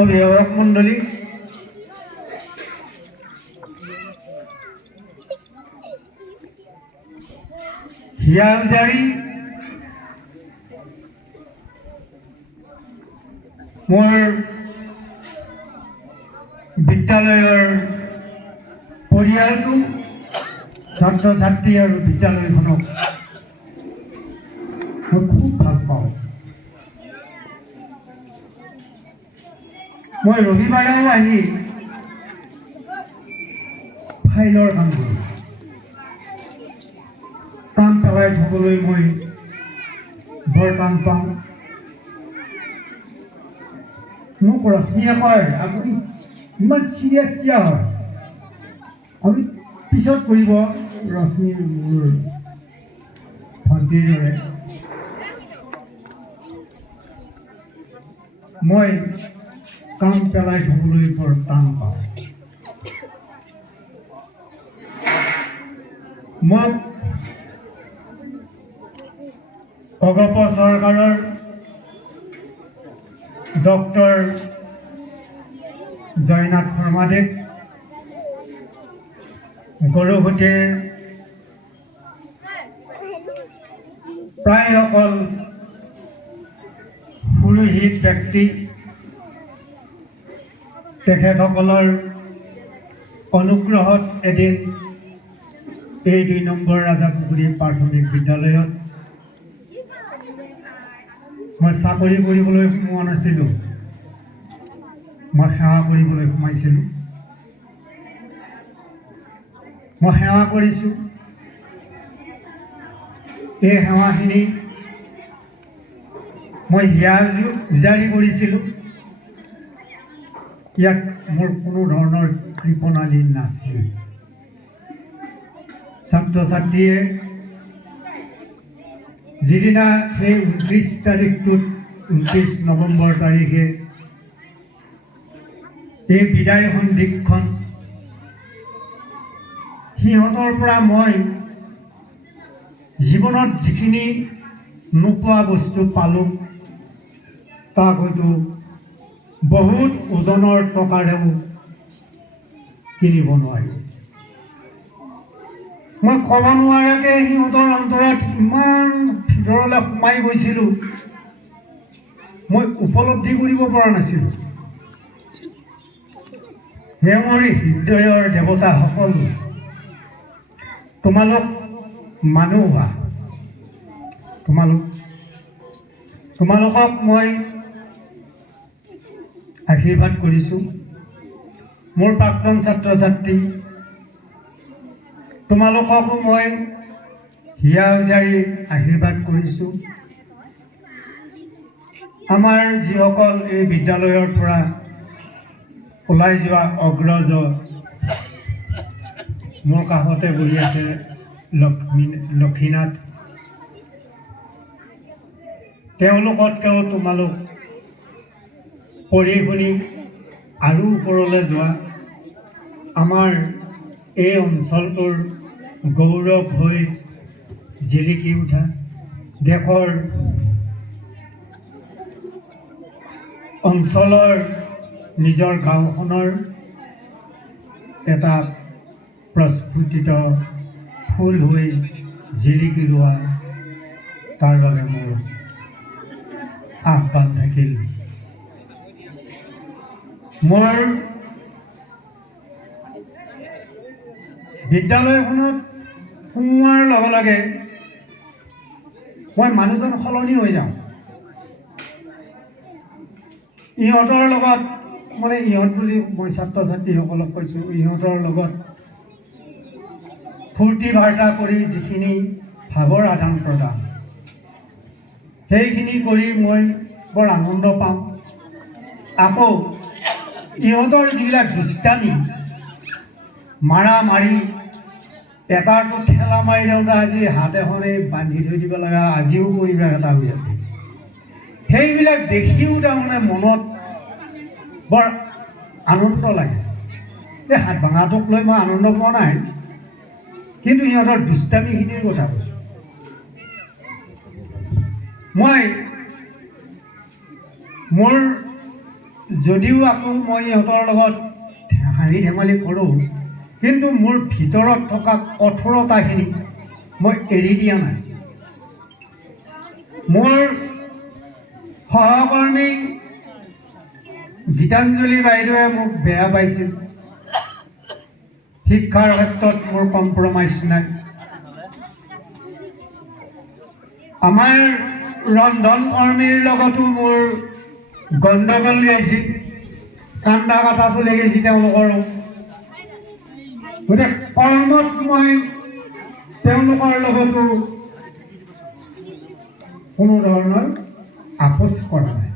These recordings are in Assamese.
অভিভাবক মণ্ডলী, হিয়া উজাৰি মোৰ বিদ্যালয়ৰ পৰিয়ালটো, ছাত্ৰ ছাত্ৰী আৰু বিদ্যালয়খনক মই খুব ভাল পাওঁ। মই ৰবিবাৰেও আহি ফাইলৰ কাম কৰোঁ। কাম পেলাই থ'বলৈ মই বৰ টান পাওঁ। মোক ৰশ্মিয়ে কয়, আপুনি ইমান চিৰিয়াছ কিয় হয়? আমি পিছত কৰিব। ৰশ্মি মোৰ ভণ্টিৰ দৰে। মই কাম পেলাই থ'বলৈ বৰ টান পাওঁ। মোক অগপ চৰকাৰৰ ডক্টৰ জয়নাথ শৰ্মাদেৱ, গৰুসুতিৰ প্ৰায় অকল পুৰোহিত ব্যক্তি, তেখেতসকলৰ অনুগ্ৰহত এদিন এই ২ নম্বৰ ৰাজাপুখুৰী প্ৰাথমিক বিদ্যালয়ত মই চাকৰি কৰিবলৈ সোমোৱা নাছিলোঁ, মই সেৱা কৰিবলৈ সোমাইছিলোঁ। মই সেৱা কৰিছোঁ। এই সেৱাখিনি মই হিয়া উজাৰি কৰিছিলোঁ। ইয়াত মোৰ কোনো ধৰণৰ কৃপণালী নাছিল। ছাত্ৰ ছাত্ৰীয়ে যিদিনা সেই 29 তাৰিখটোত 29 নৱেম্বৰ তাৰিখে এই বিদায় সন্ধিক্ষণ সিহঁতৰ পৰা মই জীৱনত যিখিনি নোপোৱা বস্তু পালোঁ, তাক হয়তো বহুত ওজনৰ টকাৰেও কিনিব নোৱাৰি। মই ক'ব নোৱাৰাকৈ সিহঁতৰ অন্তৰত ইমান ভিতৰলৈ সোমাই গৈছিলোঁ, মই উপলব্ধি কৰিব পৰা নাছিলোঁ। হে মোৰ হৃদয়ৰ দেৱতাসকল, তোমালোক মানুহ হোৱা, তোমালোকক মই আশীৰ্বাদ কৰিছোঁ। মোৰ প্ৰাক্তন ছাত্ৰ ছাত্ৰী, তোমালোককো মই হিয়া উজাৰি আশীৰ্বাদ কৰিছোঁ। আমাৰ যিসকল এই বিদ্যালয়ৰ পৰা ওলাই যোৱা অগ্ৰজ, মোৰ কাষতে বহি আছে লক্ষীনাথ, তেওঁলোকতকৈও তোমালোক পঢ়ি শুনি আৰু ওপৰলৈ যোৱা, আমাৰ এই অঞ্চলটোৰ গৌৰৱ হৈ জিলিকি উঠা, দেশৰ অঞ্চলৰ নিজৰ গাঁওখনৰ এটা প্ৰস্ফুটিত ফুল হৈ জিলিকি ৰোৱা, তাৰ বাবে মোৰ আহ্বান থাকিল। মোৰ বিদ্যালয়খনত সোমোৱাৰ লগে লগে মই মানুহজন সলনি হৈ যাওঁ। ইহঁতৰ লগত, মানে ইহঁত বুলি মই ছাত্ৰ ছাত্ৰীসকলক কৈছোঁ, ইহঁতৰ লগত ফূৰ্তি বাৰ্তা কৰি যিখিনি ভাৱৰ আদান প্ৰদান, সেইখিনি কৰি মই বৰ আনন্দ পাওঁ। আকৌ ইহঁতৰ যিবিলাক দুষ্টামি, মাৰা মাৰি, এটাৰটো ঠেলা মাৰি দিওঁতে আজি হাত এখনে বান্ধি থৈ দিব লগা আজিও পৰিৱেশ এটা হৈ আছে। সেইবিলাক দেখিও তাৰমানে মনত বৰ আনন্দ লাগে। এই হাত ভাঙাটোক লৈ মই আনন্দ পোৱা নাই, কিন্তু সিহঁতৰ দুষ্টামিখিনিৰ কথা কৈছোঁ। মই মোৰ যদিও আকৌ মই ইহঁতৰ লগত হাঁহি ধেমালি কৰোঁ, কিন্তু মোৰ ভিতৰত থকা কঠোৰতাখিনি মই এৰি দিয়া নাই। মোৰ সহকৰ্মী গীতাঞ্জলি বাইদেৱে মোক বেয়া পাইছিল, শিক্ষাৰ ক্ষেত্ৰত মোৰ কম্প্ৰমাইজ নাই। আমাৰ ৰন্ধন কৰ্মীৰ লগতো মোৰ গণ্ডগোল গাইছিল, কান্দা কাটা চলি গৈছিল তেওঁলোকৰো। গতিকে কৰ্মত মই তেওঁলোকৰ লগতো কোনো ধৰণৰ আপোচ কৰা নাই।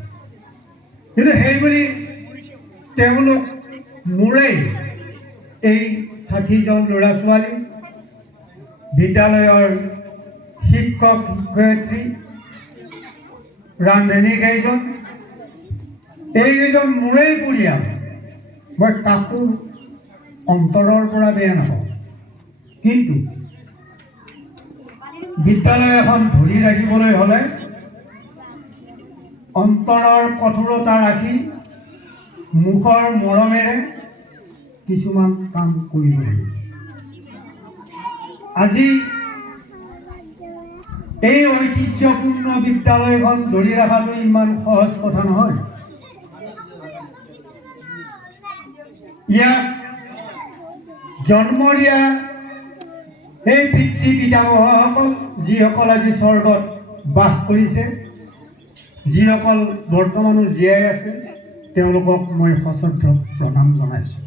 কিন্তু সেইবুলি তেওঁলোক মোৰেই এই ৬০জন ল'ৰা ছোৱালী, বিদ্যালয়ৰ শিক্ষক শিক্ষয়িত্ৰী, ৰান্ধনী কেইজন, এইকেইজন মোৰেই পৰিয়াল। মই কাকো অন্তৰৰ পৰা বেয়া নাপাওঁ, কিন্তু বিদ্যালয় এখন ধৰি ৰাখিবলৈ হ'লে অন্তৰৰ কঠোৰতা ৰাখি মুখৰ মৰমেৰে কিছুমান কাম কৰিব লাগিব। আজি এই ঐতিহ্যপূৰ্ণ বিদ্যালয়খন ধৰি ৰখাটো ইমান সহজ কথা নহয়। ইয়াক জন্ম দিয়া এই পিতৃ পিতামহসকল, যিসকল আজি স্বৰ্গত বাস কৰিছে, যিসকল বৰ্তমানো জীয়াই আছে, তেওঁলোকক মই সশ্ৰদ্ধ প্ৰণাম জনাইছোঁ।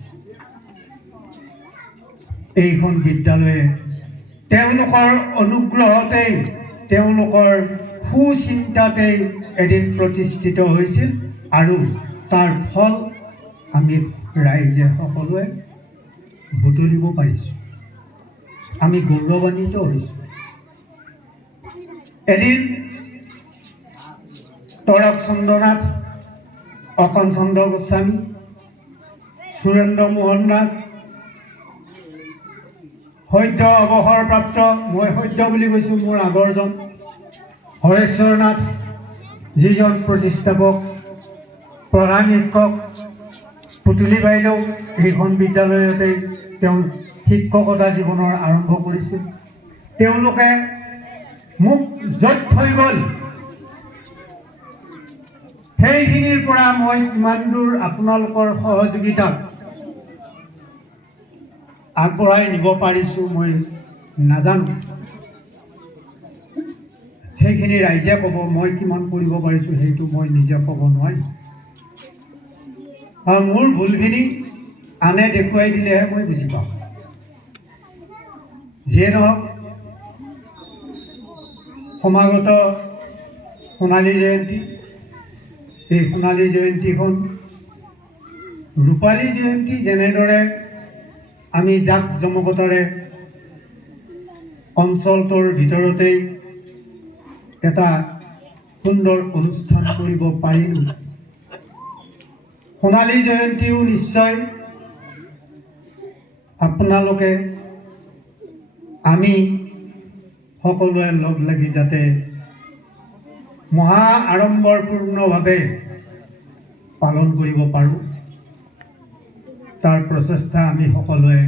এইখন বিদ্যালয়ে তেওঁলোকৰ অনুগ্ৰহতেই, তেওঁলোকৰ সুচিন্তাতেই এদিন প্ৰতিষ্ঠিত হৈছিল, আৰু তাৰ ফল আমি ৰাইজে সকলোৱে বুটলিব পাৰিছোঁ। আমি গৌৰৱান্বিত হৈছোঁ। এদিন তৰক চন্দ্ৰ নাথ, অকণ চন্দ্ৰ গোস্বামী, সুৰেন্দ্ৰ মোহন নাথ, সদ্য অৱসৰপ্ৰাপ্ত, মই সদ্য বুলি কৈছোঁ, মোৰ আগৰজন হৰেশ্বৰ নাথ, যিজন প্ৰতিষ্ঠাপক প্ৰধান শিক্ষক, পুতুলি বাইদেউ এইখন বিদ্যালয়তে তেওঁ শিক্ষকতা জীৱনৰ আৰম্ভ কৰিছিল। তেওঁলোকে মোক য'ত থৈ গ'ল, সেইখিনিৰ পৰা মই কিমান দূৰ আপোনালোকৰ সহযোগিতাত আগবঢ়াই নিব পাৰিছোঁ মই নাজানো। সেইখিনি ৰাইজে ক'ব, মই কিমান কৰিব পাৰিছোঁ সেইটো মই নিজে ক'ব নোৱাৰিম। আৰু মোৰ ভুলখিনি আনে দেখুৱাই দিলেহে মই বুজি পাওঁ। যিয়ে নহওক, সমাগত সোণালী জয়ন্তী, এই সোণালী জয়ন্তীখন ৰূপালী জয়ন্তী যেনেদৰে আমি জাক জমকতাৰে অঞ্চলটোৰ ভিতৰতেই এটা সুন্দৰ অনুষ্ঠান কৰিব পাৰিলোঁ, সোণালী জয়ন্তীও নিশ্চয় আপোনালোকে আমি সকলোৱে লগ লাগি যাতে মহা আড়ম্বৰপূৰ্ণভাৱে পালন কৰিব পাৰোঁ, তাৰ প্ৰচেষ্টা আমি সকলোৱে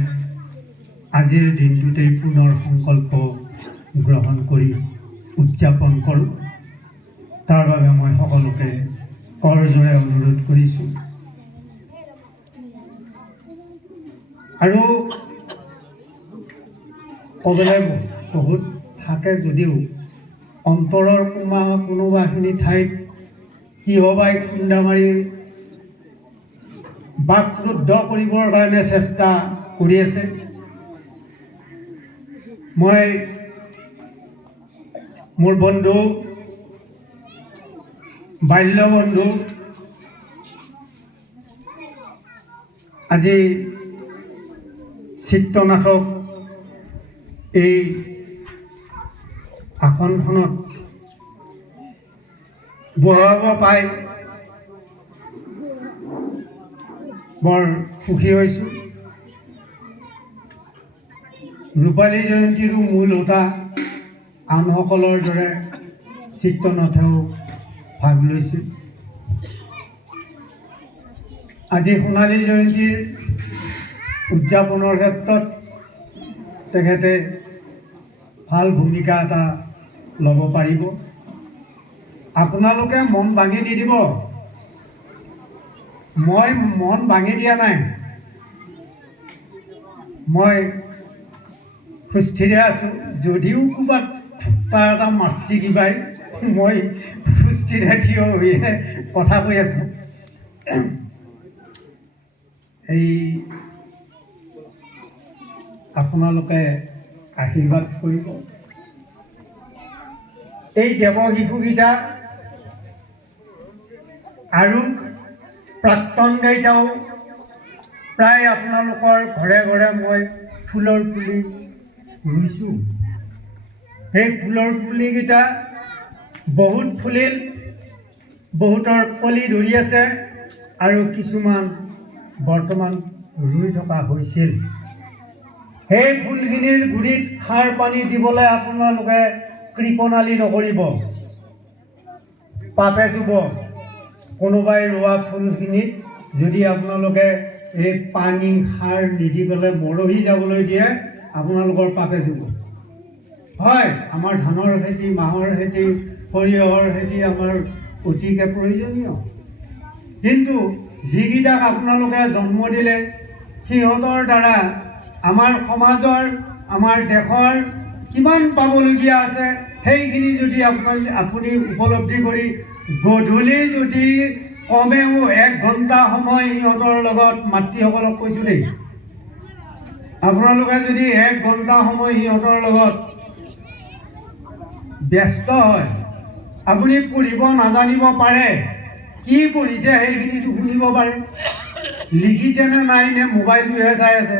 আজিৰ দিনটোতেই পুনৰ সংকল্প গ্ৰহণ কৰি উদযাপন কৰোঁ। তাৰ বাবে মই সকলোকে কৰজোৰে অনুৰোধ কৰিছোঁ। আৰু ক'বলৈ বহুত থাকে যদিও অন্তৰৰ কোনোবাখিনি ঠাইত কিহবাই খুন্দা মাৰি বাকৰুদ্ধ কৰিবৰ কাৰণে চেষ্টা কৰি আছে। মই মোৰ বন্ধু, বাল্য বন্ধু, আজি চিত্ৰনাথক এই আসনখনত বহাব পাই বৰ সুখী হৈছোঁ। ৰূপালী জয়ন্তীৰো মূল হোতা আনসকলৰ দৰে চিত্ৰনাথেও ভাগ লৈছিল। আজি সোণালী জয়ন্তীৰ উদযাপনৰ ক্ষেত্ৰত তেখেতে ভাল ভূমিকা এটা ল'ব পাৰিব। আপোনালোকে মন ভাঙি নিদিব। মই মন ভাঙি দিয়া নাই। মই সুস্থিৰে আছোঁ, যদিও ক'ৰবাত তাৰ এটা মাৰ্চি কিবাই মই সুস্থিৰে থিয় হৈয়ে কথা কৈ আছোঁ। এই আপোনালোকে আশীৰ্বাদ কৰিব। এই দেৱ শিশুকেইটা আৰু প্ৰাক্তন কেইটাও প্ৰায় আপোনালোকৰ ঘৰে ঘৰে মই ফুলৰ পুলি ৰুইছোঁ। সেই ফুলৰ পুলিকেইটা বহুত ফুলিল, বহুতৰ কলি ধৰি আছে আৰু কিছুমান বৰ্তমান ৰুই থকা হৈছিল। সেই ফুলখিনিৰ গুৰিত সাৰ পানী দিবলৈ আপোনালোকে কৃপণালি নকৰিব, পাপে চুব। কোনোবাই ৰোৱা ফুলখিনিত যদি আপোনালোকে এই পানী সাৰ নিদি পেলাই মৰহি যাবলৈ দিয়ে, আপোনালোকৰ পাপে চুব। হয়, আমাৰ ধানৰ খেতি, মাহৰ খেতি, সৰিয়হৰ খেতি আমাৰ অতিকে প্ৰয়োজনীয়, কিন্তু যিকেইটাক আপোনালোকে জন্ম দিলে সিহঁতৰ দ্বাৰা আমাৰ সমাজৰ, আমাৰ দেশৰ কিমান পাবলগীয়া আছে, সেইখিনি যদি আপুনি উপলব্ধি কৰি গধূলি যদি কমেও 1 ঘণ্টা সময় সিহঁতৰ লগত, মাতৃসকলক কৈছোঁ দেই, আপোনালোকে যদি 1 ঘণ্টা সময় সিহঁতৰ লগত ব্যস্ত হয়, আপুনি পঢ়িব নাজানিব পাৰে, কি পঢ়িছে সেইখিনিতো শুনিব পাৰে, লিখিছে নে নাই নে মোবাইলটোহে চাই আছে,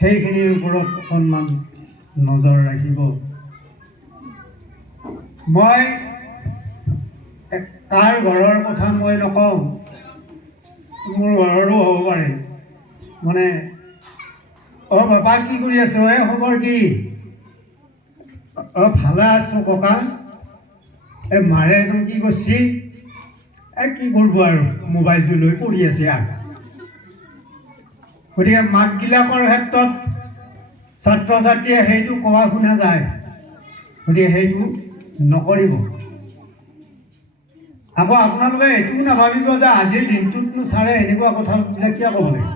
সেইখিনিৰ ওপৰত অকণমান নজৰ ৰাখিব। মই কাৰ ঘৰৰ কথা মই নকওঁ, মোৰ ঘৰৰো হ'ব পাৰে। মানে বাবা কি কৰি আছো? খবৰ কি? ভালে আছোঁ ককা। মাৰে একদম কি কৰিছি? কি কৰিব আৰু, মোবাইলটো লৈ পঢ়ি আছে আৰু। গতিকে মাকবিলাকৰ ক্ষেত্ৰত ছাত্ৰ ছাত্ৰীয়ে সেইটো কোৱা শুনা যায়, গতিকে সেইটো নকৰিব। আকৌ আপোনালোকে এইটোও নাভাবিব যে আজিৰ দিনটোতনো ছাৰে এনেকুৱা কথাবিলাক কিয় ক'ব লাগে।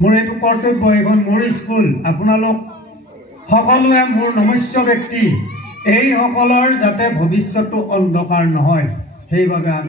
মোৰ এইটো কৰ্তব্য, এইখন মোৰ স্কুল, আপোনালোক সকলোৱে মোৰ নমস্য ব্যক্তি, এইসকলৰ যাতে ভৱিষ্যতটো অন্ধকাৰ নহয়, সেইবাবে